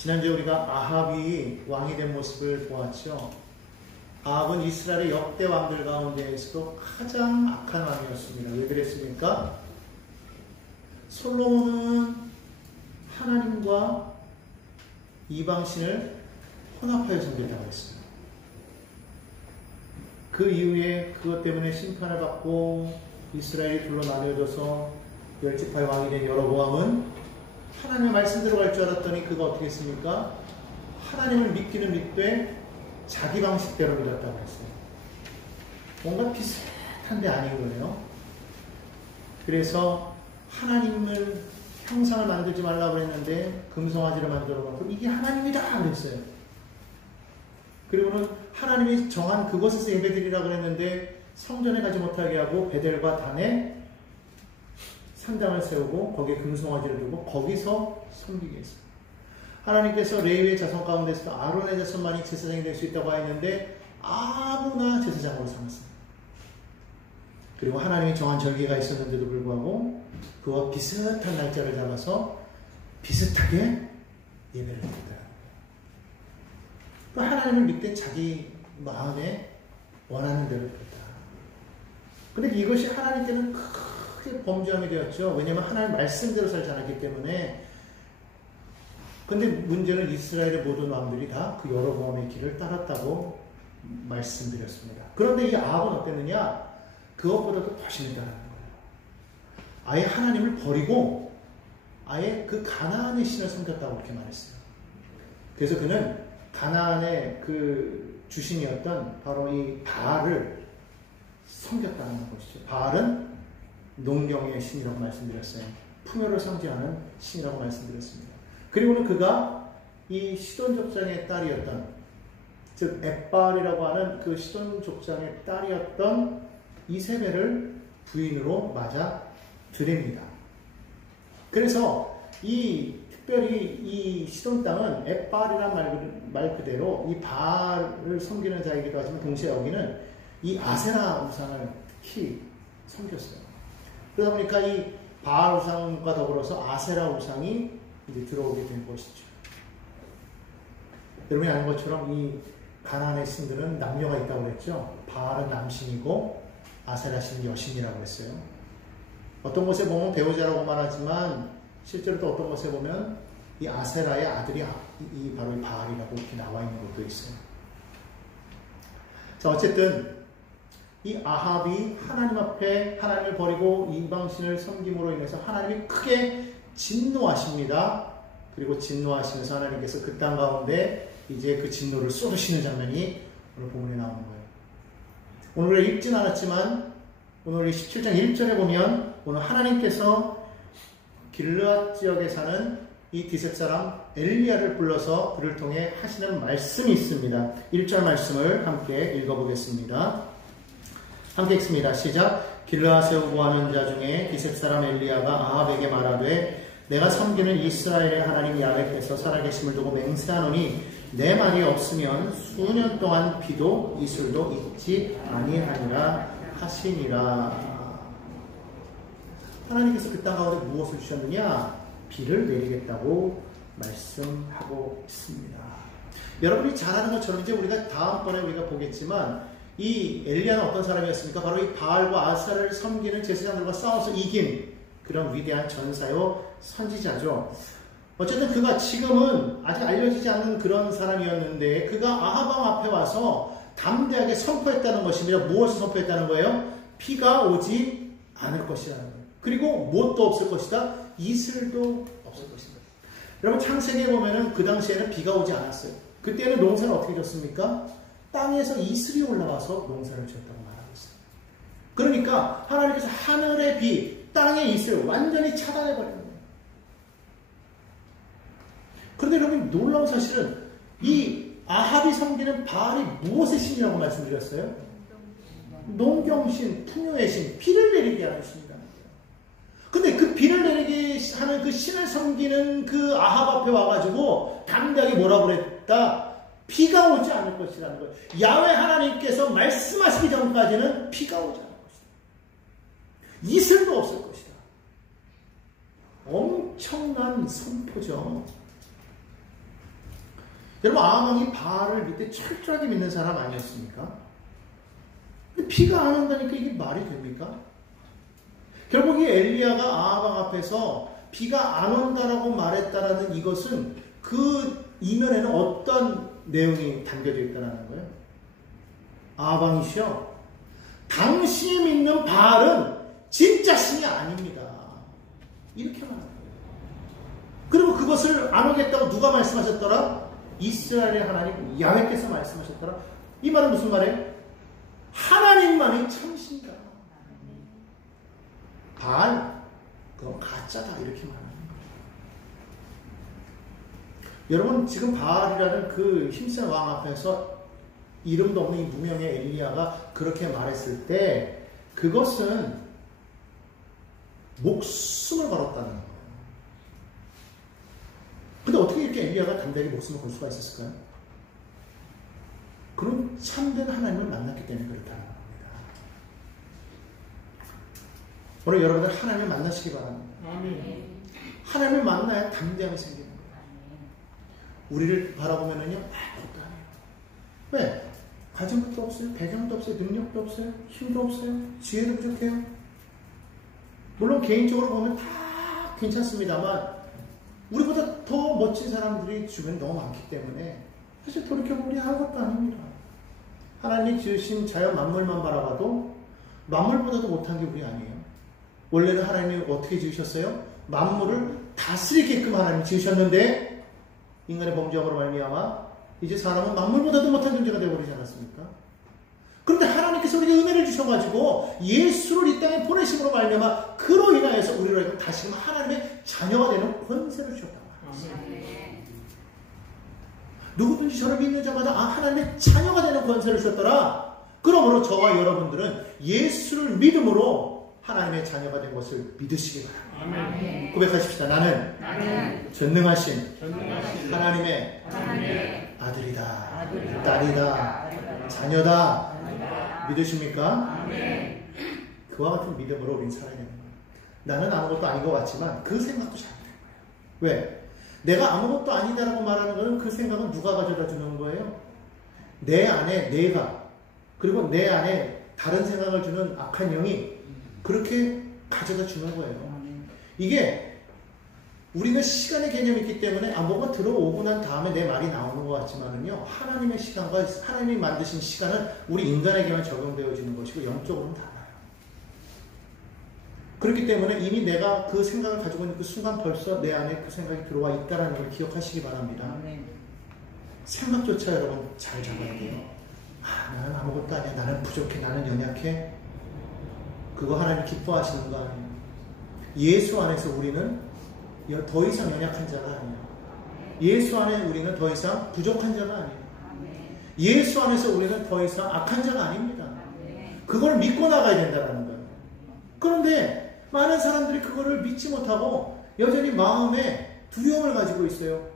지난주에 우리가 아합이 왕이 된 모습을 보았죠. 아합은 이스라엘의 역대 왕들 가운데에서도 가장 악한 왕이었습니다. 왜 그랬습니까? 솔로몬은 하나님과 이방신을 혼합하여 섬겼다고 했습니다. 그 이후에 그것 때문에 심판을 받고 이스라엘이 둘로 나뉘어져서 열지파의 왕이 된 여로보암은 하나님의 말씀대로 갈 줄 알았더니 그가 어떻게 했습니까? 하나님을 믿기는 믿되 자기 방식대로 믿었다고 했어요. 뭔가 비슷한데 아닌 거예요. 그래서 하나님을 형상을 만들지 말라고 했는데 금송아지를 만들어 놓고 이게 하나님이다 그랬어요. 그리고는 하나님이 정한 그곳에서 예배드리라고 했는데 성전에 가지 못하게 하고 베델과 단에 산당을 세우고 거기에 금송아지를 두고 거기서 섬기게 했습니다. 하나님께서 레위의 자손 가운데서 아론의 자손만이 제사장이 될 수 있다고 하였는데 아무나 제사장으로 삼았습니다. 그리고 하나님이 정한 절기가 있었는데도 불구하고 그와 비슷한 날짜를 잡아서 비슷하게 예배를 드렸다. 하나님을 믿되 자기 마음에 원하는 대로 드렸다. 그런데 이것이 하나님께는 크게 범죄함이 되었죠. 왜냐하면 하나님 말씀대로 살지 않았기 때문에. 근데 문제는 이스라엘의 모든 왕들이 다 그 여로보암의 길을 따랐다고 말씀드렸습니다. 그런데 이 아합은 어땠느냐? 그것보다도 더 심했다는 거예요. 아예 하나님을 버리고 아예 그 가나안의 신을 섬겼다고 그렇게 말했어요. 그래서 그는 가나안의 그 주신이었던 바로 이 바알을 섬겼다는 것이죠. 바알은 농경의 신이라고 말씀드렸어요. 풍요를 상징하는 신이라고 말씀드렸습니다. 그리고는 그가 이 시돈 족장의 딸이었던, 즉 엣바알이라고 하는 그 시돈 족장의 딸이었던 이세벨을 부인으로 맞아 드립니다. 그래서 특별히 이 시돈 땅은 엣바알이라는 말 그대로 이 바알을 섬기는 자이기도 하지만 동시에 여기는 이 아세라 우상을 특히 섬겼어요. 그러다 보니까 이 바알 우상과 더불어서 아세라 우상이 이제 들어오게 된 것이죠. 여러분이 아는 것처럼 이 가나안의 신들은 남녀가 있다고 그랬죠. 바알은 남신이고 아세라 신은 여신이라고 했어요. 어떤 곳에 보면 배우자라고 말하지만 실제로 또 어떤 곳에 보면 이 아세라의 아들이 바로 이 바알이라고 이렇게 나와 있는 것도 있어요. 자, 어쨌든 이 아합이 하나님 앞에 하나님을 버리고 이방신을 섬김으로 인해서 하나님이 크게 진노하십니다. 그리고 진노하시면서 하나님께서 그 땅 가운데 이제 그 진노를 쏟으시는 장면이 오늘 본문에 나오는 거예요. 오늘 읽진 않았지만 오늘 17장 1절에 보면 오늘 하나님께서 길르앗 지역에 사는 이 디셉 사람 엘리야를 불러서 그를 통해 하시는 말씀이 있습니다. 1절 말씀을 함께 읽어보겠습니다. 함께 읽습니다. 시작. 길르앗에 우거하는 자 중에 디셉 사람 엘리야가 아합에게 말하되 내가 섬기는 이스라엘의 하나님 야훼께서 살아계심을 두고 맹세하노니 내 말이 없으면 수년 동안 비도 이슬도 있지 아니하니라 하시니라. 하나님께서 그 땅 가운데 무엇을 주셨느냐? 비를 내리겠다고 말씀하고 있습니다. 여러분이 잘 아는 것처럼 이제 우리가 다음번에 우리가 보겠지만 이 엘리야는 어떤 사람이었습니까? 바로 이 바알과 아세라를 섬기는 제사장들과 싸워서 이긴 그런 위대한 전사요 선지자죠. 어쨌든 그가 지금은 아직 알려지지 않는 그런 사람이었는데 그가 아합 왕 앞에 와서 담대하게 선포했다는 것입니다. 무엇을 선포했다는 거예요? 비가 오지 않을 것이라는 거예요. 그리고 무엇도 없을 것이다. 이슬도 없을 것이다. 여러분 창세기에 보면은 그 당시에는 비가 오지 않았어요. 그때는 농사를 어떻게 졌습니까? 땅에서 이슬이 올라와서 농사를 지었다고 말하고 있어요. 그러니까 하나님께서 하늘의 비, 땅의 이슬을 완전히 차단해버리는 거예요. 그런데 여러분 놀라운 사실은 이 아합이 섬기는 바알이 무엇의 신이라고 말씀드렸어요? 농경신, 풍요의 신, 비를 내리게 하는 신이라는 거예요. 근데 그 비를 내리게 하는 그 신을 섬기는 그 아합 앞에 와가지고 담대하게 뭐라고 그랬다? 비가 오지 않을 것이라는 거예요. 야훼 하나님께서 말씀하시기 전까지는 비가 오지 않을 것이다. 이슬도 없을 것이다. 엄청난 선포죠. 여러분 아합왕이 바알을 밑에 철저하게 믿는 사람 아니었습니까? 비가 안 온다니까 이게 말이 됩니까? 결국 이 엘리야가 아합왕 앞에서 비가 안 온다라고 말했다라는 이것은 그 이면에는 어떤 내용이 담겨져 있다는 거예요? 아합왕이시여, 당신이 믿는 바알은 진짜 신이 아닙니다. 이렇게 말합니다. 그리고 그것을 안 오겠다고 누가 말씀하셨더라? 이스라엘의 하나님 야훼께서 말씀하셨더라. 이 말은 무슨 말이에요? 하나님만이 참신이다. 바알, 그건 가짜다. 이렇게 말합니다. 여러분, 지금 바알이라는 그 힘센 왕 앞에서 이름도 없는 이 무명의 엘리야가 그렇게 말했을 때 그것은 목숨을 걸었다는 거예요. 근데 어떻게 이렇게 엘리야가 담대하게 목숨을 걸 수가 있었을까요? 그런 참된 하나님을 만났기 때문에 그렇다는 겁니다. 오늘 여러분들 하나님을 만나시기 바랍니다. 하나님을 만나야 담대함이 생기는 거예요. 우리를 바라보면은요, 아무것도 안 해요. 왜? 가정도 없어요, 배경도 없어요, 능력도 없어요, 힘도 없어요, 지혜도 부족해요. 물론 개인적으로 보면 다 괜찮습니다만 우리보다 더 멋진 사람들이 주변에 너무 많기 때문에 사실 돌이켜보면 우리 아무것도 아닙니다. 하나님 지으신 자연 만물만 바라봐도 만물보다도 못한 게 우리 아니에요. 원래는 하나님이 어떻게 지으셨어요? 만물을 다스리게끔 하나님 지으셨는데 인간의 범죄함으로 말미암아 이제 사람은 만물보다도 못한 존재가 되어버리지 않았습니까? 그런데 하나님께서 우리에게 은혜를 주셔가지고 예수를 이 땅에 보내심으로 말미암아 그로 인하여서 우리로 다시금 하나님의 자녀가 되는 권세를 주셨단 말이에요. 누구든지 저를 믿는 자마다 하나님의 자녀가 되는 권세를 주셨더라. 그러므로 저와 여러분들은 예수를 믿음으로 하나님의 자녀가 된 것을 믿으시기 바랍니다. 고백하십시다. 나는 전능하신 하나님의 아들이다, 딸이다, 자녀다. 믿으십니까? 그와 같은 믿음으로 우리는 살아야 되는 거예요. 나는 아무것도 아닌 것 같지만 그 생각도 잘못된 거예요. 왜? 내가 아무것도 아니다라고 말하는 것은 그 생각은 누가 가져다 주는 거예요? 내 안에 내가, 그리고 내 안에 다른 생각을 주는 악한 영이 그렇게 가져다 주는 거예요. 이게 우리는 시간의 개념이 있기 때문에 뭐가 들어오고 난 다음에 내 말이 나오는 것 같지만은요, 하나님의 시간과 하나님이 만드신 시간은 우리 인간에게만 적용되어지는 것이고 영적으로는 달라요. 그렇기 때문에 이미 내가 그 생각을 가지고 있는 그 순간 벌써 내 안에 그 생각이 들어와 있다는 걸 기억하시기 바랍니다. 생각조차 여러분 잘 잡아야 돼요. 나는 아무것도 아니야. 나는 부족해. 나는 연약해. 그거 하나님 기뻐하시는 거 아니에요. 예수 안에서 우리는 더 이상 연약한 자가 아니에요. 예수 안에 우리는 더 이상 부족한 자가 아니에요. 예수 안에서 우리는 더 이상 악한 자가 아닙니다. 그걸 믿고 나가야 된다는 거예요. 그런데 많은 사람들이 그거를 믿지 못하고 여전히 마음에 두려움을 가지고 있어요.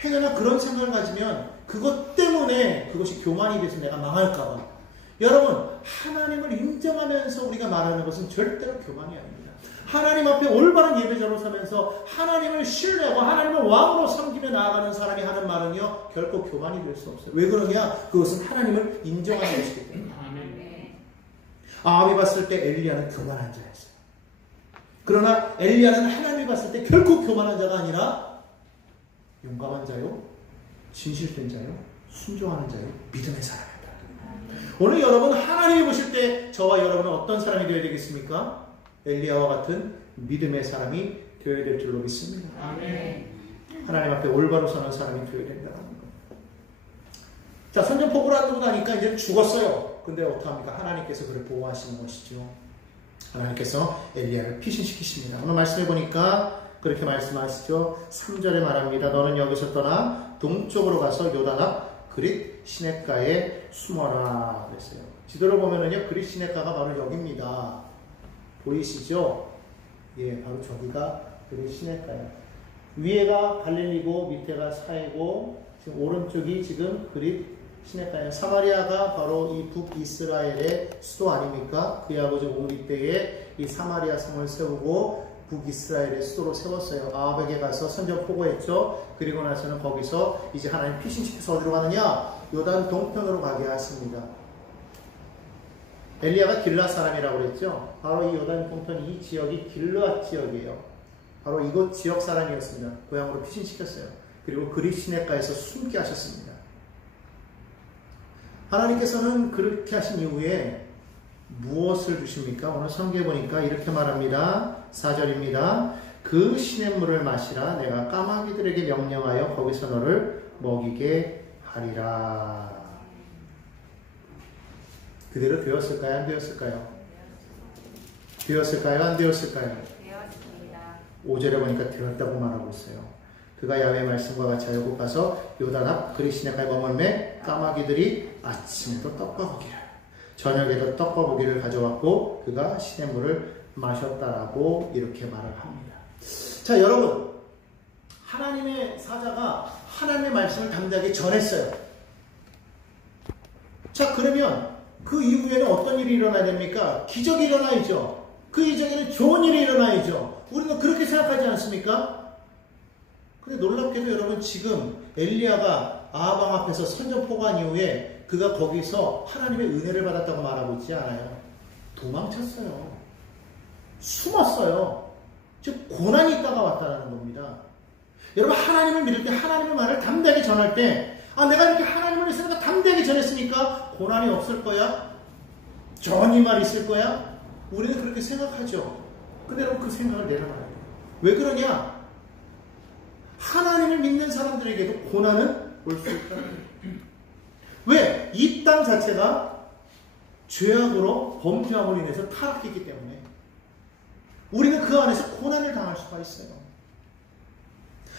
행여나 그런 생각을 가지면 그것 때문에 그것이 교만이 돼서 내가 망할까봐. 여러분, 하나님을 인정하면서 우리가 말하는 것은 절대로 교만이 아닙니다. 하나님 앞에 올바른 예배자로 서면서 하나님을 신뢰하고 하나님을 왕으로 섬기며 나아가는 사람이 하는 말은요, 결코 교만이 될 수 없어요. 왜 그러냐? 그것은 하나님을 인정하는 것이기 때문에. 아합이 봤을 때 엘리야는 교만한 자였어요. 그러나 엘리야는 하나님이 봤을 때 결코 교만한 자가 아니라 용감한 자요, 진실된 자요, 순종하는 자요, 믿음의 사람이다. 오늘 여러분 하나님이 보실 때 저와 여러분은 어떤 사람이 되어야 되겠습니까? 엘리야와 같은 믿음의 사람이 되어야 될 줄로 믿습니다. 아멘. 하나님 앞에 올바로 서는 사람이 되어야 된다는 것. 자, 선전포고를 하고 나니까 이제 죽었어요. 근데 어떡합니까? 하나님께서 그를 보호하시는 것이죠. 하나님께서 엘리야를 피신시키십니다. 오늘 말씀해 보니까 그렇게 말씀하시죠. 3절에 말합니다. 너는 여기서 떠나 동쪽으로 가서 요단 앞 그릿 시냇가에 숨어라 그랬어요. 지도를 보면은요, 그릿 시냇가가 바로 여기입니다. 보이시죠? 예, 바로 저기가 그릿 시냇가예요. 위에가 갈릴리고 밑에가 사해고 지금 오른쪽이 지금 그릿 시냇가예요. 사마리아가 바로 이 북이스라엘의 수도 아닙니까? 그의 아버지 오므리 때에 이 사마리아 성을 세우고 북이스라엘의 수도로 세웠어요. 아합에게 가서 선전포고했죠. 그리고 나서는 거기서 이제 하나님 피신시켜서 어디로 가느냐? 요단 동편으로 가게 하십니다. 엘리야가 길르앗 사람이라고 그랬죠. 바로 이 요단 동편 이 지역이 길르앗 지역이에요. 바로 이곳 지역 사람이었습니다. 고향으로 피신시켰어요. 그리고 그리 시내가에서 숨게 하셨습니다. 하나님께서는 그렇게 하신 이후에 무엇을 주십니까? 오늘 성경에 보니까 이렇게 말합니다. 4절입니다. 그 시냇물을 마시라. 내가 까마귀들에게 명령하여 거기서 너를 먹이게 하리라. 그대로 되었을까요? 안 되었을까요? 되었을까요? 안 되었을까요? 되었습니다. 5절에 보니까 되었다고 말하고 있어요. 그가 야훼의 말씀과 같이 하려고 가서 요단 앞 그리 시내가에 머물매 까마귀들이 아침에도 떡과 고기를 저녁에도 떡과 고기를 가져왔고 그가 시냇물을 마셨다라고 이렇게 말을 합니다. 자, 여러분, 하나님의 사자가 하나님의 말씀을 담대하게 전했어요. 자, 그러면 그 이후에는 어떤 일이 일어나야 됩니까? 기적이 일어나야죠. 그 이전에는 좋은 일이 일어나야죠. 우리는 그렇게 생각하지 않습니까? 근데 놀랍게도 여러분, 지금 엘리야가 아합 왕 앞에서 선전포고한 이후에 그가 거기서 하나님의 은혜를 받았다고 말하고 있지 않아요. 도망쳤어요. 숨었어요. 즉 고난이 있다가 왔다는 겁니다. 여러분, 하나님을 믿을 때, 하나님의 말을 담대하게 전할 때, 내가 이렇게 하나님을 위해서 담대하게 전했으니까 고난이 없을 거야? 좋은 일만 있을 거야? 우리는 그렇게 생각하죠. 근데 여러분, 그 생각을 내려놔야 돼요. 왜 그러냐? 하나님을 믿는 사람들에게도 고난은 올 수 있다. 왜? 이 땅 자체가 죄악으로, 범죄함으로 인해서 타락했기 때문에 우리는 그 안에서 고난을 당할 수가 있어요.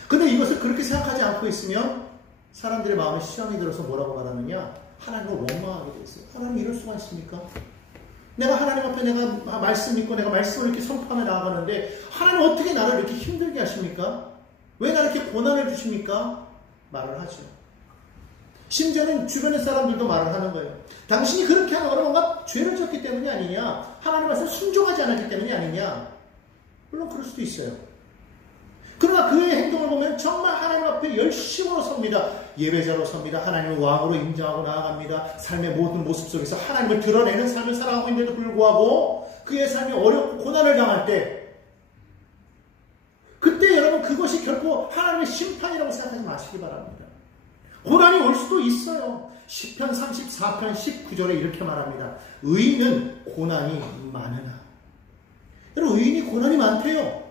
근데 이것을 그렇게 생각하지 않고 있으면 사람들의 마음에 시험이 들어서 뭐라고 말하느냐? 하나님을 원망하게 돼 있어요. 하나님 이럴 수가 있습니까? 내가 하나님 앞에 내가 말씀 믿고 내가 말씀을 이렇게 선포하며 나아가는데 하나님 어떻게 나를 이렇게 힘들게 하십니까? 왜 나를 이렇게 고난을 주십니까? 말을 하죠. 심지어는 주변의 사람들도 말을 하는 거예요. 당신이 그렇게 하는 거는 뭔가 죄를 졌기 때문이 아니냐? 하나님 말씀에 순종하지 않았기 때문이 아니냐? 물론 그럴 수도 있어요. 그러나 그의 행동을 보면 정말 하나님 앞에 열심으로 섭니다. 예배자로 섭니다. 하나님을 왕으로 인정하고 나아갑니다. 삶의 모든 모습 속에서 하나님을 드러내는 삶을 살아가고 있는데도 불구하고 그의 삶이 어렵고 고난을 당할 때 그때 여러분 그것이 결코 하나님의 심판이라고 생각하지 마시기 바랍니다. 고난이 올 수도 있어요. 시편 34편 19절에 이렇게 말합니다. 의인은 고난이 많으나. 여러분, 의인이 고난이 많대요.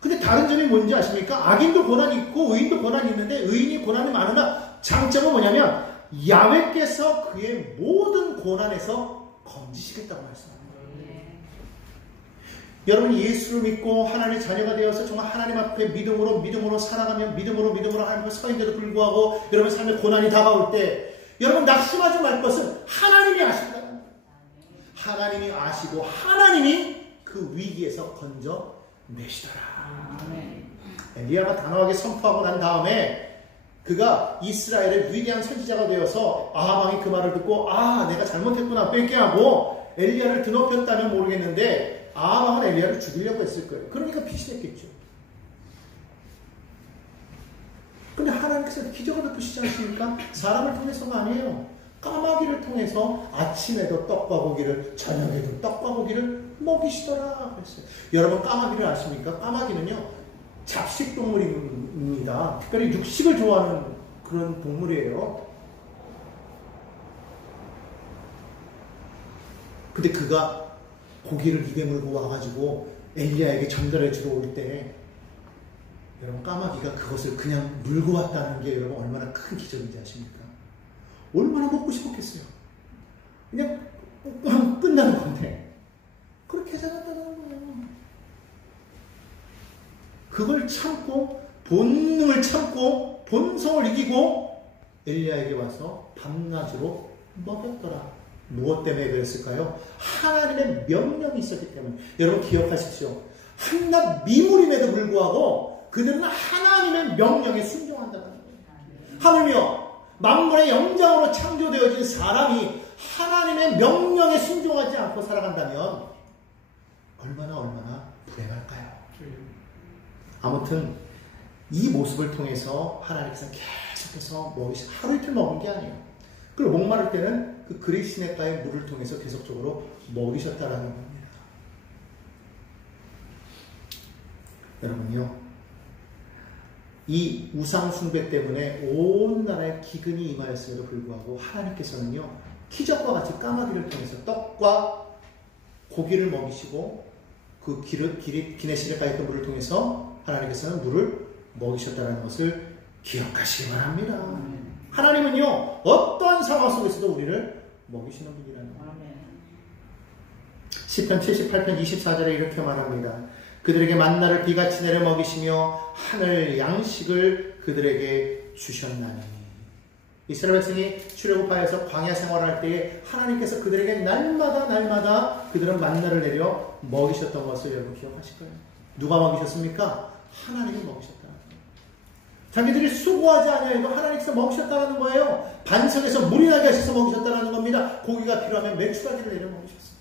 근데 다른 점이 뭔지 아십니까? 악인도 고난이 있고 의인도 고난이 있는데 의인이 고난이 많으나 장점은 뭐냐면 야훼께서 그의 모든 고난에서 건지시겠다고 말씀합니다. 여러분, 예수를 믿고 하나님의 자녀가 되어서 정말 하나님 앞에 믿음으로 살아가면 믿음으로 하나님 앞에 서 있는데도 불구하고 여러분 삶에 고난이 다가올 때 여러분 낙심하지 말 것은 하나님이 아십니다. 하나님이 아시고 하나님이 그 위기에서 건져내시더라. 엘리야가 단호하게 선포하고 난 다음에 그가 이스라엘의 위대한 선지자가 되어서 아합 왕이 그 말을 듣고 내가 잘못했구나 회개하고 엘리야를 드높였다면 모르겠는데 아합 왕은 엘리야를 죽이려고 했을 거예요. 그러니까 피신했겠죠. 근데 하나님께서 기적을 베푸시지 않습니까? 사람을 통해서가 아니에요. 까마귀를 통해서 아침에도 떡과 고기를 저녁에도 떡과 고기를 먹이시더라 그랬어요. 여러분, 까마귀를 아십니까? 까마귀는요 잡식동물입니다. 특별히 육식을 좋아하는 그런 동물이에요. 근데 그가 고기를 입에 물고 와가지고 엘리야에게 전달해 주러 올 때 여러분 까마귀가 그것을 그냥 물고 왔다는 게 여러분 얼마나 큰 기적인지 아십니까? 얼마나 먹고 싶었겠어요. 그냥 끝나는 건데 그렇게 잡았다는 거예요. 그걸 참고 본능을 참고 본성을 이기고 엘리야에게 와서 밤낮으로 먹였더라. 무엇 때문에 그랬을까요? 하나님의 명령이 있었기 때문에. 여러분 기억하십시오. 한낱 미물임에도 불구하고 그들은 하나님의 명령에 순종한다는 거예요. 하물며 만물의 영장으로 창조되어진 사람이 하나님의 명령에 순종하지 않고 살아간다면 얼마나 불행할까요? 아무튼 이 모습을 통해서 하나님께서 계속해서 하루 이틀 먹은 게 아니에요. 그리고 목마를 때는 그 그릿 시냇가의 물을 통해서 계속적으로 먹이셨다라는 겁니다. 여러분요, 이 우상 숭배 때문에 온 나라에 기근이 임하였음에도 불구하고 하나님께서는요, 기적과 같이 까마귀를 통해서 떡과 고기를 먹이시고 그 기내 시냇가의 그 물을 통해서 하나님께서는 물을 먹이셨다는 것을 기억하시기 바랍니다. 하나님은요, 어떠한 상황 속에서도 우리를 먹이시는 분이라는 거예요. 시편 78편 24절에 이렇게 말합니다. 그들에게 만나를 비같이 내려 먹이시며 하늘 양식을 그들에게 주셨나니. 이스라엘 백성이 출애굽하여서 광야 생활할 때에 하나님께서 그들에게 날마다 그들은 만나를 내려 먹이셨던 것을 여러분 기억하실 거예요. 누가 먹이셨습니까? 하나님이 먹이셨다는 거예요. 자기들이 수고하지 아니하여도 하나님께서 먹이셨다는 거예요. 반석에서 물이 나게 하셔서 먹이셨다는 겁니다. 고기가 필요하면 메추라기를 내려 먹이셨습니다.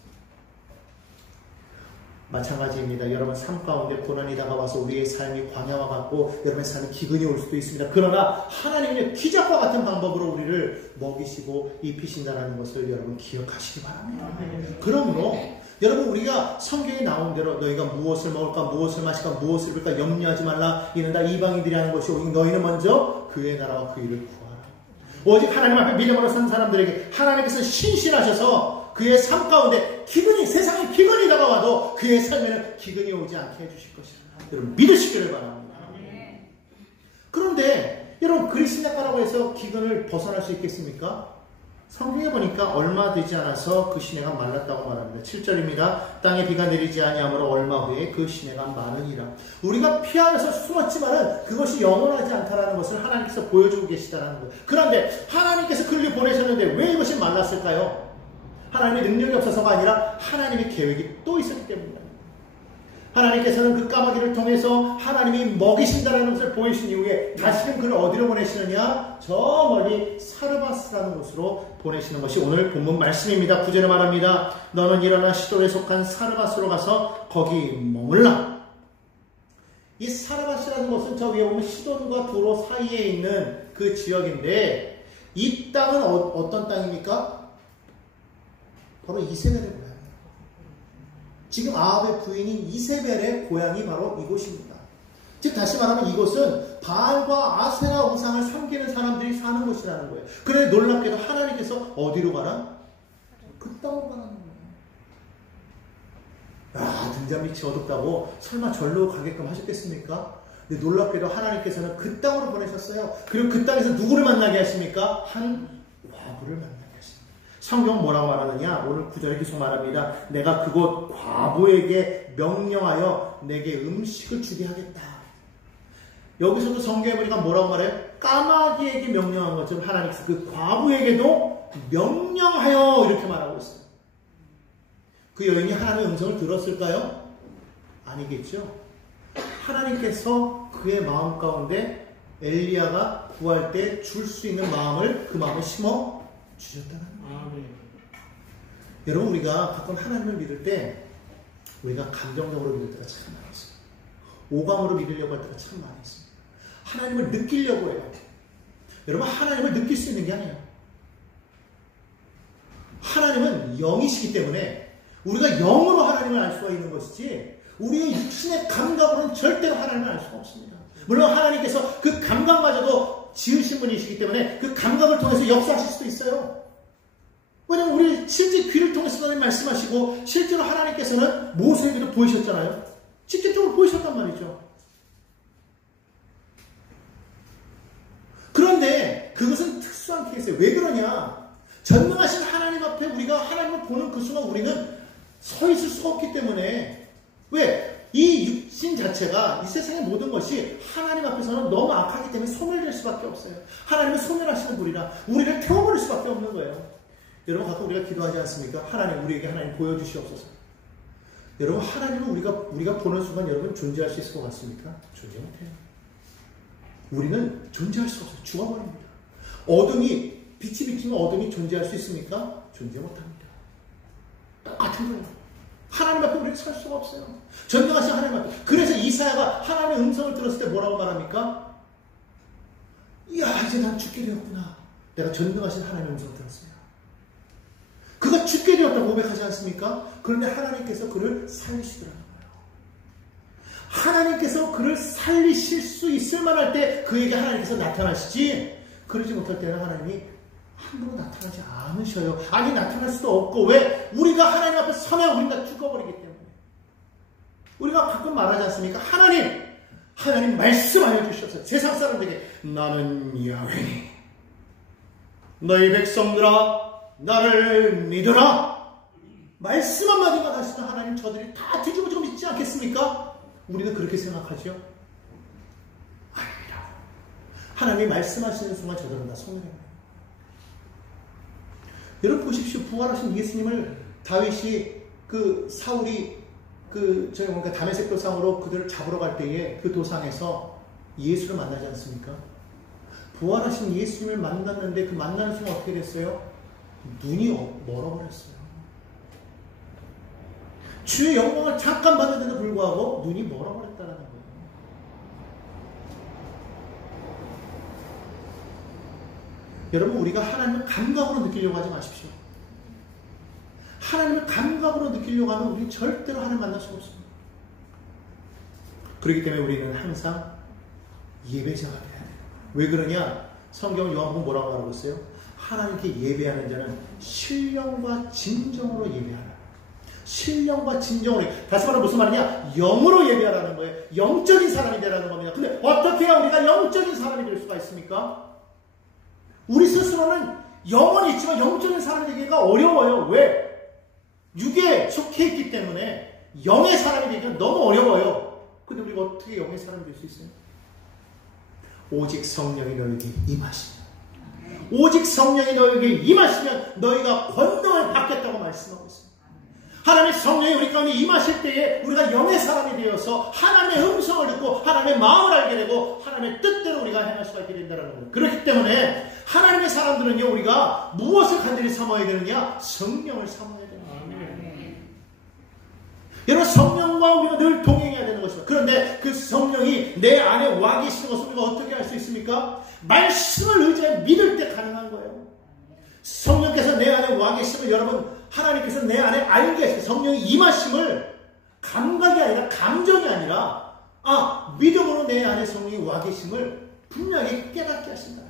마찬가지입니다. 여러분 삶 가운데 고난이 다가와서 우리의 삶이 광야와 같고 여러분의 삶에 기근이 올 수도 있습니다. 그러나 하나님의 기적과 같은 방법으로 우리를 먹이시고 입히신다는 것을 여러분 기억하시기 바랍니다. 그러므로 여러분 우리가 성경에 나온 대로 너희가 무엇을 먹을까 무엇을 마실까 무엇을 입을까 염려하지 말라. 이는 다 이방인들이 하는 것이 오직 너희는 먼저 그의 나라와 그 일을 구하라. 오직 하나님 앞에 믿음으로 산 사람들에게 하나님께서 신실하셔서 그의 삶 가운데 세상에 기근이 다가와도 그의 삶에는 기근이 오지 않게 해주실 것이라. 여러분 믿으시기를 바랍니다. 그런데 여러분 그릿 시냇가라고 해서 기근을 벗어날 수 있겠습니까? 성경에 보니까 얼마 되지 않아서 그 시내가 말랐다고 말합니다. 7절입니다. 땅에 비가 내리지 아니하므로 얼마 후에 그 시내가 마르니라. 우리가 피하면서 숨었지만은 그것이 영원하지 않다라는 것을 하나님께서 보여주고 계시다라는 거예요. 그런데 하나님께서 그를 보내셨는데 왜 이것이 말랐을까요? 하나님의 능력이 없어서가 아니라 하나님의 계획이 또 있었기 때문입니다. 하나님께서는 그 까마귀를 통해서 하나님이 먹이신다는 것을 보이신 이후에 다시금 그를 어디로 보내시느냐? 저 멀리 사르바스라는 곳으로 보내시는 것이 오늘 본문 말씀입니다. 9절에 말합니다. 너는 일어나 시도에 속한 사르바스로 가서 거기 머물라. 이 사르바스라는 곳은 저 위에 보면 시돈과 두로 사이에 있는 그 지역인데 이 땅은 어떤 땅입니까? 바로 이세벨의 고향이에요. 지금 아합의 부인인 이세벨의 고향이 바로 이곳입니다. 즉 다시 말하면 이곳은 바알과 아세라 우상을 섬기는 사람들이 사는 곳이라는 거예요. 그런데 놀랍게도 하나님께서 어디로 가라? 그 땅으로 가라는 거예요. 야, 등잔 밑이 어둡다고 설마 절로 가게끔 하셨겠습니까? 근데 놀랍게도 하나님께서는 그 땅으로 보내셨어요. 그리고 그 땅에서 누구를 만나게 하십니까? 한 과부를 만나게 하십니다. 성경 뭐라고 말하느냐? 오늘 9절에 계속 말합니다. 내가 그곳 과부에게 명령하여 내게 음식을 주게 하겠다. 여기서도 성경에 보니까 뭐라고 말해요? 까마귀에게 명령한 것처럼 하나님께서 그 과부에게도 명령하여 이렇게 말하고 있어요. 그 여인이 하나님의 음성을 들었을까요? 아니겠죠. 하나님께서 그의 마음 가운데 엘리야가 구할 때 줄 수 있는 그 마음을 심어 주셨다는 거예요. 여러분 우리가 가끔 하나님을 믿을 때 우리가 감정적으로 믿을 때가 참 많이 있어요. 오감으로 믿으려고 할 때가 참 많이 있습니다. 하나님을 느끼려고 해요. 여러분 하나님을 느낄 수 있는 게 아니에요. 하나님은 영이시기 때문에 우리가 영으로 하나님을 알 수가 있는 것이지 우리의 육신의 감각으로는 절대로 하나님을 알 수가 없습니다. 물론 하나님께서 그 감각마저도 지으신 분이시기 때문에 그 감각을 통해서 역사하실 수도 있어요. 왜냐하면 우리 실제 귀를 통해서 하나님 말씀하시고 실제로 하나님께서는 모세에게도 보이셨잖아요. 직접적으로 보이셨단 말이죠. 그런데 그것은 특수한 케이스예요. 왜 그러냐? 전능하신 하나님 앞에 우리가 하나님을 보는 그 순간 우리는 서 있을 수가 없기 때문에 왜? 이 육신 자체가 이 세상의 모든 것이 하나님 앞에서는 너무 악하기 때문에 소멸될 수밖에 없어요. 하나님은 소멸하시는 분이라 우리를 태워버릴 수밖에 없는 거예요. 여러분 가끔 우리가 기도하지 않습니까? 하나님 우리에게 하나님 보여주시옵소서. 여러분 하나님은 우리가 보는 순간 여러분 존재할 수 있을 것 같습니까? 존재 못해요. 우리는 존재할 수가 없어요. 죽어버립니다. 빛이 비치면 어둠이 존재할 수 있습니까? 존재 못합니다. 똑같은 거예요. 하나님 앞에 우리는 설 수가 없어요. 전능하신 하나님 앞에. 그래서 이사야가 하나님의 음성을 들었을 때 뭐라고 말합니까? 이야, 이제 난 죽게 되었구나. 내가 전능하신 하나님의 음성을 들었습니다. 그가 죽게 되었다고 고백하지 않습니까? 그런데 하나님께서 그를 살리시더라는 거예요. 하나님께서 그를 살리실 수 있을 만할 때 그에게 하나님께서 나타나시지, 그러지 못할 때는 하나님이 함부로 나타나지 않으셔요. 아니, 나타날 수도 없고. 왜? 우리가 하나님 앞에 서면 우리는 다 죽어버리기 때문에. 우리가 가끔 말하지 않습니까? 하나님 말씀하여 주셔서 세상 사람들에게 나는 야훼니 너희 백성들아 나를 믿어라. 말씀 한마디만 하시면 하나님 저들이 다 뒤집어지고 믿지 않겠습니까? 우리는 그렇게 생각하죠? 아닙니다. 하나님이 말씀하시는 순간 저들은 다 성령입니다. 여러분 보십시오. 부활하신 예수님을 다윗이 사울이 다메섹 도상으로 그들을 잡으러 갈 때에 그 도상에서 예수를 만나지 않습니까? 부활하신 예수님을 만났는데 그 만나는 순간 어떻게 됐어요? 눈이 멀어버렸어요. 주의 영광을 잠깐 봤는데도 불구하고 눈이 멀어버렸다는 거예요. 여러분, 우리가 하나님을 감각으로 느끼려고 하지 마십시오. 하나님을 감각으로 느끼려고 하면 우리는 절대로 하나님 만날 수가 없습니다. 그렇기 때문에 우리는 항상 예배자가 돼야 돼요. 왜 그러냐? 성경 요한복음 뭐라고 말하고 있어요? 하나님께 예배하는 자는 신령과 진정으로 예배하라. 신령과 진정으로. 다시 말하면 무슨 말이냐? 영으로 예배하라는 거예요. 영적인 사람이 되라는 겁니다. 근데 어떻게 해야 우리가 영적인 사람이 될 수가 있습니까? 우리 스스로는 영은 있지만 영적인 사람이 되기가 어려워요. 왜? 육에 속해 있기 때문에 영의 사람이 되기가 너무 어려워요. 근데 우리가 어떻게 영의 사람이 될 수 있어요? 오직 성령이 너에게 임하시면, 오직 성령이 너에게 임하시면 너희가 권능을 받겠다고 말씀하고 있습니다. 하나님의 성령이 우리 가운데 임하실 때에 우리가 영의 사람이 되어서 하나님의 음성을 듣고 하나님의 마음을 알게 되고 하나님의 뜻대로 우리가 행할 수가 있게 된다는 거예요. 그렇기 때문에 하나님의 사람들은요, 우리가 무엇을 간절히 삼아야 되느냐? 성령을 삼아야 됩니다. 여러분, 성령과 우리가 늘 동행해야 되는 것입니다. 그런데 그 성령이 내 안에 와 계시는 것을 우리가 어떻게 할 수 있습니까? 말씀을 의지해 믿을 때 가능한 거예요. 성령께서 내 안에 와 계시면 여러분, 하나님께서 내 안에 알게 하시고 성령이 임하심을 감각이 아니라 감정이 아니라 믿음으로 내 안에 성령이 와 계심을 분명히 깨닫게 하신다.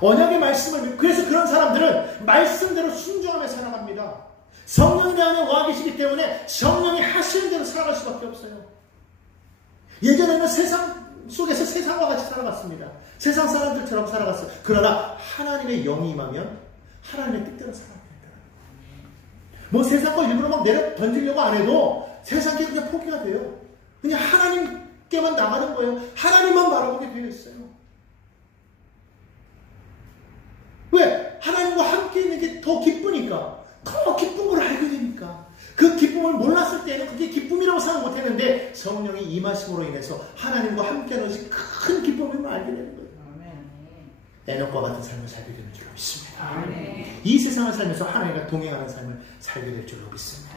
언약의 말씀을, 그래서 그런 사람들은 말씀대로 순종하며 살아갑니다. 성령이 내 안에 와 계시기 때문에 성령이 하시는 대로 살아갈 수밖에 없어요. 예전에는 세상 속에서 세상과 같이 살아갔습니다. 세상 사람들처럼 살아갔어요. 그러나 하나님의 영이 임하면 하나님의 뜻대로 살아갑니다. 뭐 세상 거 일부러 막 내려 던지려고 안 해도 세상에 그냥 포기가 돼요. 그냥 하나님께만 나가는 거예요. 하나님만 바라보게 되어 있어요. 왜? 하나님과 함께 있는 게 더 기쁘니까. 더 기쁜 걸 알게 되니까. 그 기쁨을 몰랐을 때는 그게 기쁨이라고 생각 못했는데 성령이 임하심으로 인해서 하나님과 함께하는 것이 큰 기쁨임을 알게 되는 거예요. 에녹과 같은 삶을 살게 되는 줄로 믿습니다. 이 세상을 살면서 하나님과 동행하는 삶을 살게 될 줄로 믿습니다.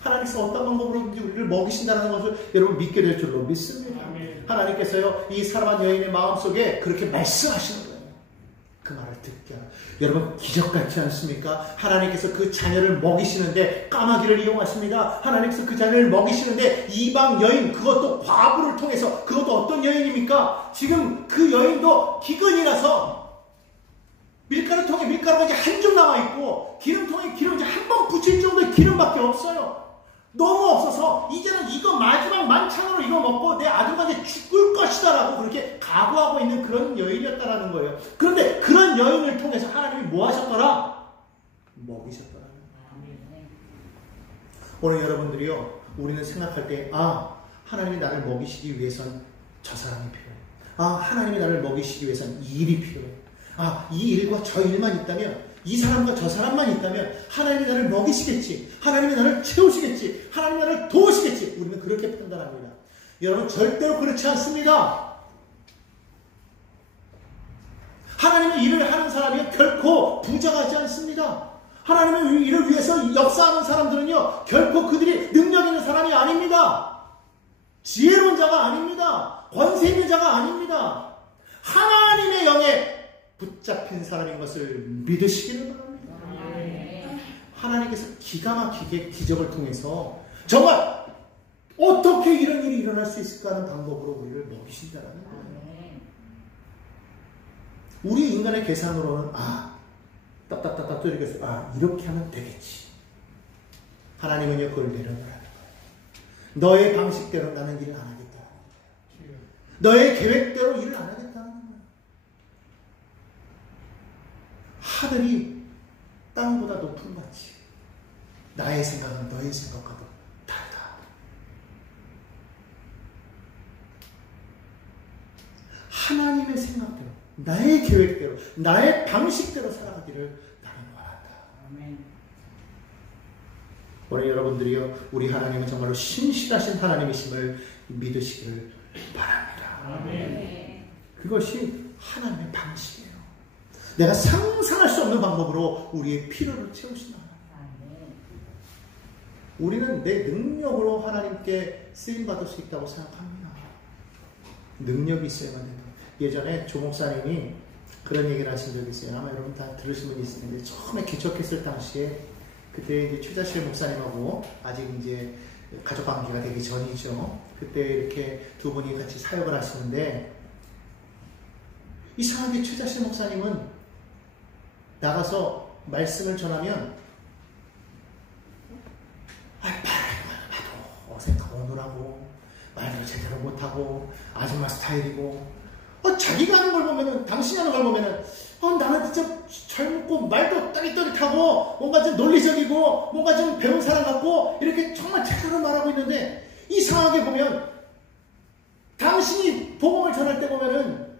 하나님께서 어떤 방법으로든지 우리를 먹이신다는 것을 여러분 믿게 될 줄로 믿습니다. 하나님께서요, 이 사랑하는 여인의 마음속에 그렇게 말씀하시는 거예요. 그 말을 듣게 하라. 여러분, 기적 같지 않습니까? 하나님께서 그 자녀를 먹이시는데 까마귀를 이용하십니다. 하나님께서 그 자녀를 먹이시는데 이방 여인, 그것도 과부를 통해서, 그것도 어떤 여인입니까? 지금 그 여인도 기근이라서 밀가루통에 밀가루가 이제 한 줌 남아있고 기름통에 기름 이제 한 번 붙일 정도의 기름밖에 없어요. 너무 없어서 이제는 이거 마지막 만찬으로 이거 먹고 내 아들과 이제 죽을 것이다라고 그렇게 각오하고 있는 그런 여인이었다라는 거예요. 그런데 그런 여인을 통해서 하나님이 뭐 하셨더라? 먹이셨더라. 오늘 여러분들이요, 우리는 생각할 때 하나님이 나를 먹이시기 위해선 저 사람이 필요해. 하나님이 나를 먹이시기 위해선 이 일이 필요해. 이 일과 저 일만 있다면, 이 사람과 저 사람만 있다면 하나님이 나를 먹이시겠지, 하나님이 나를 채우시겠지, 하나님이 나를 도우시겠지. 우리는 그렇게 판단합니다. 여러분, 절대로 그렇지 않습니다. 하나님의 일을 하는 사람이 결코 부자가지 않습니다. 하나님의 일을 위해서 역사하는 사람들은요, 결코 그들이 능력 있는 사람이 아닙니다. 지혜로운 자가 아닙니다. 권세 있는 자가 아닙니다. 하나님의 영에 붙잡힌 사람인 것을 믿으시기를 바랍니다. 하나님께서 기가 막히게 기적을 통해서 정말 어떻게 이런 일이 일어날 수 있을까 하는 방법으로 우리를 먹이신다는 거예요. 우리 인간의 계산으로는 딱딱딱딱 뚫리겠어. 이렇게 하면 되겠지. 하나님은요, 그걸 내려놓으라는 거예요. 너의 방식대로 나는 일을 안 하겠다는 거예요. 너의 계획대로 일을 안 하겠다는 거예요. 하늘이 땅보다 높은 것이 나의 생각은 너의 생각과도 다르다. 하나님의 생각대로, 나의 계획대로, 나의 방식대로 살아가기를 나는 원한다. 아멘. 오늘 여러분들이요, 우리 하나님은 정말로 신실하신 하나님이심을 믿으시기를 바랍니다. 아멘. 그것이 하나님의 방식이에요. 내가 상상할 수 없는 방법으로 우리의 필요를 채우신다. 우리는 내 능력으로 하나님께 쓰임받을 수 있다고 생각합니다. 능력이 있어야만 된다. 예전에 조 목사님이 그런 얘기를 하신 적이 있어요. 아마 여러분 다 들으신 분이 있을 텐데, 처음에 개척했을 당시에 그때 이제 최자실 목사님하고 아직 이제 가족 관계가 되기 전이죠. 그때 이렇게 두 분이 같이 사역을 하시는데, 이상하게 최자실 목사님은 나가서 말씀을 전하면 봐도 어색하고 어눌하고 말을 제대로 못하고 아줌마 스타일이고, 자기가 하는 걸 보면은, 당신이 하는 걸 보면은, 나는 진짜 젊고 말도 또릿또릿하고 뭔가 좀 논리적이고 뭔가 좀 배운 사람 같고 이렇게 정말 제대로 말하고 있는데, 이상하게 보면 당신이 복음을 전할 때 보면은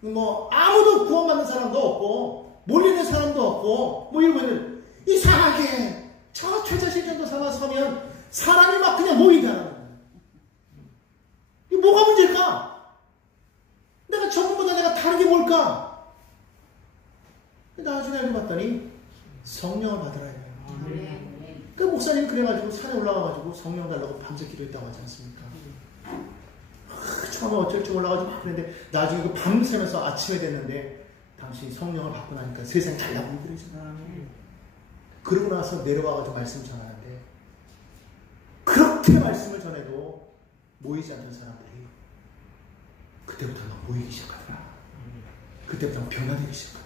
뭐 아무도 구원받는 사람도 없고 몰리는 사람도 없고 뭐 이러고 있는, 이상하게 저 최자실 정도 서면 사람이 막 그냥 모인다는 거예요. 이게 뭐가 문제일까? 내가 저분보다 내가 다른 게 뭘까? 나중에 알고 봤더니 성령을 받으라 해요. 그 목사님 그래가지고 산에 올라가가지고 성령 달라고 밤새 기도했다고 하지 않습니까? 처음에 어쩔 줄 몰라가지고 그랬는데 나중에 그 밤새면서 아침에 됐는데 당신이 성령을 받고 나니까 세상이 달라보이더라잖아. 그러고 나서 내려와가지고 말씀 전하는데, 그렇게 말씀을 전해도 모이지 않는 사람들이 그때부터 막 모이기 시작하더라. 그때부터 변화되기 시작하더라.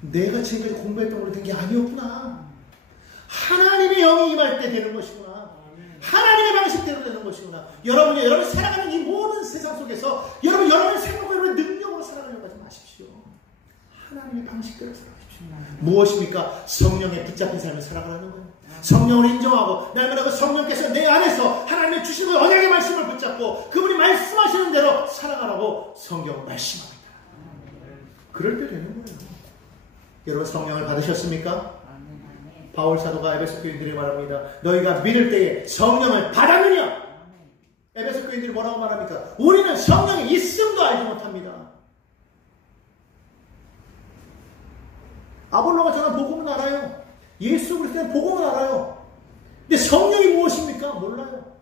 내가 지금까지 공부했던 걸로 된 게 아니었구나. 하나님의 영이 임할 때 되는 것이구나. 하나님의 방식대로 되는 것이구나. 여러분이 살아가는 이 모든 세상 속에서 여러분의 생각과 여러분의 능력으로 살아가려고 하지 마십시오. 하나님의 방식대로 살아가십시오. 무엇입니까? 성령에 붙잡힌 삶을 살아가는 거예요. 성령을 인정하고 날마다 그 성령께서 내 안에서 하나님의 주시는 언약의 말씀을 붙잡고 그분이 말씀하시는 대로 살아가라고 성경은 말씀합니다. 그럴 때 되는 거예요. 여러분 성령을 받으셨습니까? 바울 사도가 에베소 교인들이 말합니다. 너희가 믿을 때에 성령을 받았느냐? 에베소 교인들이 뭐라고 말합니까? 우리는 성령이 있음도 알지 못합니다. 아볼로가 전한 복음은 알아요. 예수 그리스도의 복음은 알아요. 근데 성령이 무엇입니까? 몰라요.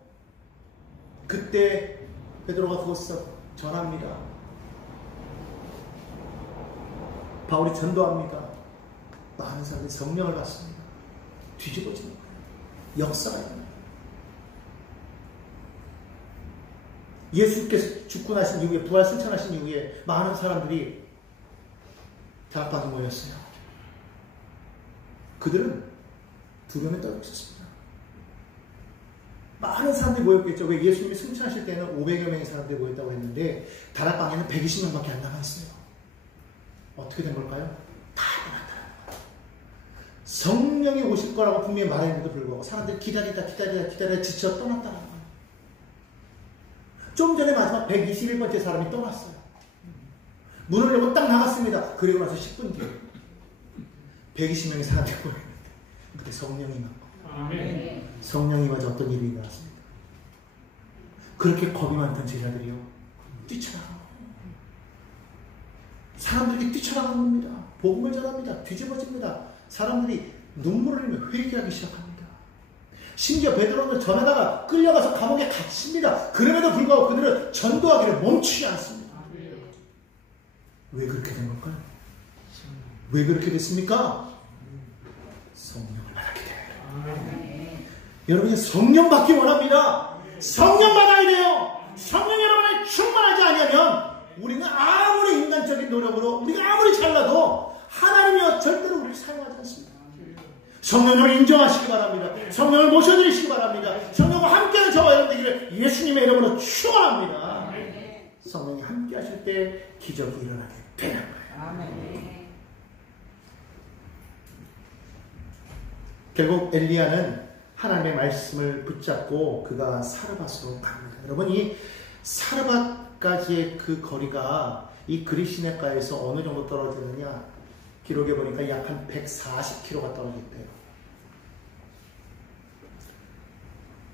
그때 베드로가 그것을 전합니다. 바울이 전도합니다. 많은 사람들이 성령을 받습니다. 뒤집어지는 거예요. 역사가 있는 거예요. 예수께서 죽고 나신 이후에, 부활 승천하신 이후에 많은 사람들이 다락방에 모였어요. 그들은 두려움에 떨고 있었습니다. 많은 사람들이 모였겠죠. 왜 예수님이 승천하실 때는 500여 명의 사람들이 모였다고 했는데 다락방에는 120명밖에 안 남아있어요. 어떻게 된 걸까요? 다 떠났다는 거예요. 성령이 오실 거라고 분명히 말했는데도 불구하고 사람들이 기다리다 지쳐 떠났다는 거예요. 좀 전에 마지막 121번째 사람이 떠났어요. 문을 열고 딱 나갔습니다. 그리고 나서 10분 뒤에 120명의 사람들이 모였는데 그때 성령이 난 거예요. 성령이 맞아 어떤 일이 일어났습니까? 그렇게 겁이 많던 제자들이요 뛰쳐나간 거예요. 사람들이 뛰쳐나간 겁니다. 복음을 전합니다. 뒤집어집니다. 사람들이 눈물을 흘리며 회개하기 시작합니다. 심지어 베드로는 전하다가 끌려가서 감옥에 갇힙니다. 그럼에도 불구하고 그들은 전도하기를 멈추지 않습니다. 왜 그렇게 된 걸까요? 왜 그렇게 됐습니까? 성령을 받았기 때문에. 여러분이 성령 받기 원합니다. 성령 받아야 돼요. 성령 여러분에 충만하지 않으면 우리는 아무리 인간적인 노력으로 우리가 아무리 잘나도 하나님이 절대로 우리를 사용하지 않습니다. 성령을 인정하시기 바랍니다. 성령을 모셔드리시기 바랍니다. 성령과 함께하는 저와 여러분 되기를 예수님의 이름으로 축원합니다. 성령이 함께하실 때 기적이 일어나게 되는 거예요. 결국 엘리야는 하나님의 말씀을 붙잡고 그가 사르밧으로 갑니다. 여러분, 이 사르밧까지의 그 거리가 이 그리시네가에서 어느 정도 떨어지느냐, 기록에 보니까 약 한 140km가 떨어졌대요.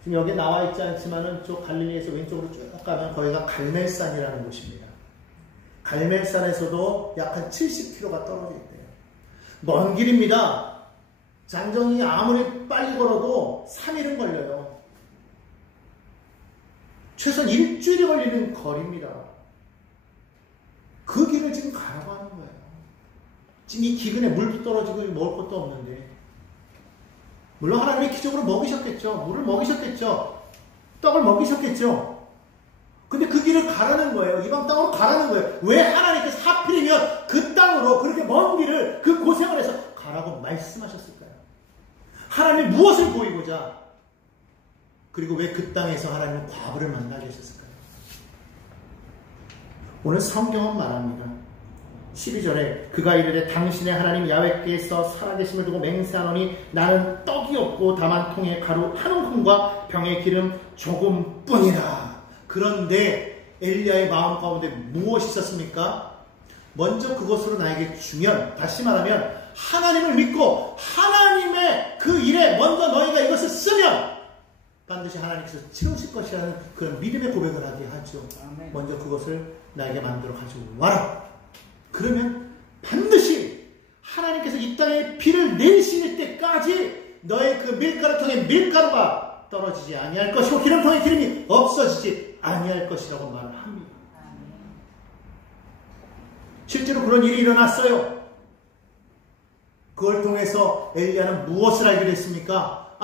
지금 여기 나와 있지 않지만은 저 갈릴리에서 왼쪽으로 쭉 가면 거기가 갈멜산이라는 곳입니다. 갈멜산에서도 약 한 70km가 떨어져 있대요. 먼 길입니다. 장정이 아무리 빨리 걸어도 3일은 걸려요. 최소한 일주일이 걸리는 거리입니다. 그 길을 지금 가라고 하는 거예요. 지금 이 기근에 물도 떨어지고 먹을 것도 없는데, 물론 하나님이 기적으로 먹이셨겠죠. 물을 먹이셨겠죠. 떡을 먹이셨겠죠. 근데 그 길을 가라는 거예요. 이방 땅으로 가라는 거예요. 왜 하나님께서 하필이면 그 땅으로 그렇게 먼 길을 그 고생을 해서 가라고 말씀하셨을까요? 하나님이 무엇을 보이고자, 그리고 왜 그 땅에서 하나님은 과부를 만나게 하셨을까요? 오늘 성경은 말합니다. 12절에 그가 이르되 당신의 하나님 야훼께서 살아계심을 두고 맹세하노니 나는 떡이 없고 다만 통에 가루 한 움큼과 병에 기름 조금뿐이라. 그런데 엘리야의 마음 가운데 무엇이 있었습니까? 먼저 그것으로 나에게 주면, 다시 말하면 하나님을 믿고 하나님의 그 일에 먼저 너희가 이것을 쓰면 반드시 하나님께서 채우실 것이라는 그런 믿음의 고백을 하게 하죠. 먼저 그것을 나에게 만들어 가지고 와라. 그러면 반드시 하나님께서 이 땅에 비를 내리실 때까지 너의 그 밀가루통에 밀가루가 떨어지지 아니할 것이고 기름통에 기름이 없어지지 아니할 것이라고 말을 합니다. 실제로 그런 일이 일어났어요. 그걸 통해서 엘리야는 무엇을 알게 됐습니까?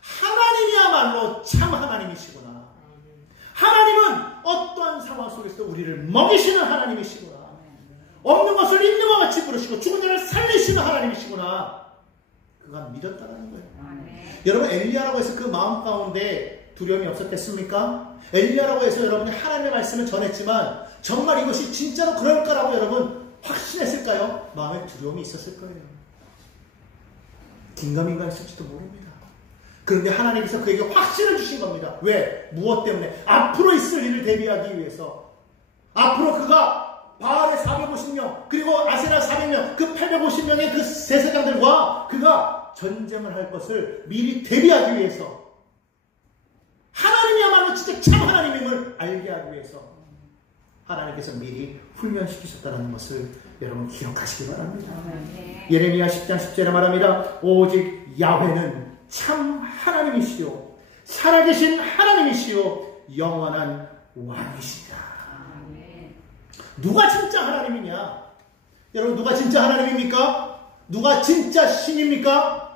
하나님이야말로 참 하나님이시구나. 하나님은 어떠한 상황 속에서도 우리를 먹이시는 하나님이시구나. 없는 것을 있는 것 같이 부르시고 죽은 자를 살리시는 하나님이시구나. 그가 믿었다는 거예요. 여러분, 엘리야라고 해서 그 마음 가운데 두려움이 없었겠습니까? 엘리야라고 해서 여러분이 하나님의 말씀을 전했지만 정말 이것이 진짜로 그럴까라고 여러분 확신했을까요? 마음에 두려움이 있었을 거예요. 긴가민가 했을지도 모릅니다. 그런데 하나님께서 그에게 확신을 주신 겁니다. 왜? 무엇 때문에? 앞으로 있을 일을 대비하기 위해서. 앞으로 그가 바알의 450명 그리고 아세라 400명 그 850명의 그 제사장들과 그가 전쟁을 할 것을 미리 대비하기 위해서, 하나님이야말로 진짜 참 하나님임을 알게 하기 위해서 하나님께서 미리 훈련시키셨다는 것을 여러분 기억하시기 바랍니다. 예레미야 10장 10절에 말합니다. 오직 야훼는 참 하나님이시요 살아계신 하나님이시요 영원한 왕이시다. 누가 진짜 하나님이냐? 여러분, 누가 진짜 하나님입니까? 누가 진짜 신입니까?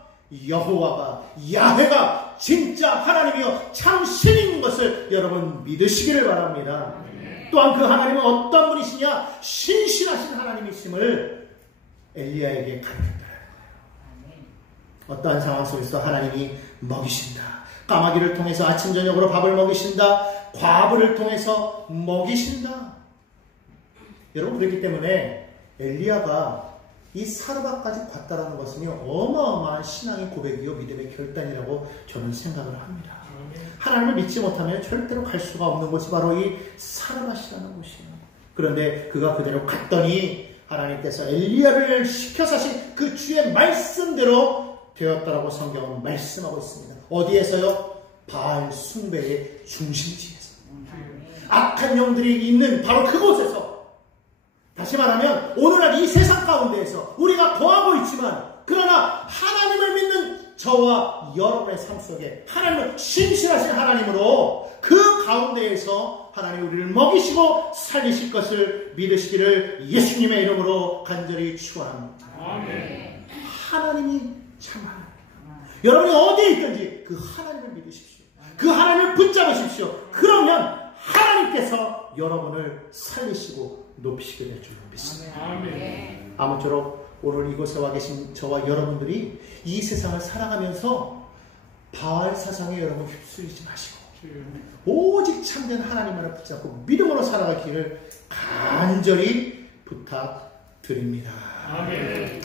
여호와가, 야훼가 진짜 하나님이요 참 신인 것을 여러분 믿으시기를 바랍니다. 또한 그 하나님은 어떤 분이시냐? 신실하신 하나님이심을 엘리야에게 가르쳤다. 어떠한 상황 속에서 하나님이 먹이신다. 까마귀를 통해서 아침 저녁으로 밥을 먹이신다. 과부를 통해서 먹이신다. 여러분, 그렇기 때문에 엘리야가 이 사르밧까지 갔다라는 것은요 어마어마한 신앙의 고백이요 믿음의 결단이라고 저는 생각을 합니다. 하나님을 믿지 못하면 절대로 갈 수가 없는 곳이 바로 이 사르밧이라는 곳이에요. 그런데 그가 그대로 갔더니 하나님께서 엘리야를 시켜서 하신 그 주의 말씀대로 되었다라고 성경은 말씀하고 있습니다. 어디에서요? 바알 숭배의 중심지에서. 악한 영들이 있는 바로 그곳에서 다시 말하면 오늘날 이 세상 가운데에서 우리가 거하고 있지만 그러나 하나님을 믿는 저와 여러분의 삶 속에 하나님은 신실하신 하나님으로 그 가운데에서 하나님 우리를 먹이시고 살리실 것을 믿으시기를 예수님의 이름으로 간절히 축원합니다. 아멘. 하나님이 참 하나님. 여러분이 어디에 있든지 그 하나님을 믿으십시오. 그 하나님을 붙잡으십시오. 그러면 하나님께서 여러분을 살리시고 높이시게 될 줄로 믿습니다. 아멘. 아무쪼록 오늘 이곳에 와 계신 저와 여러분들이 이 세상을 살아가면서 바알 사상에 여러분 휩쓸리지 마시고 오직 참된 하나님만을 붙잡고 믿음으로 살아가기를 간절히 부탁드립니다. 아멘.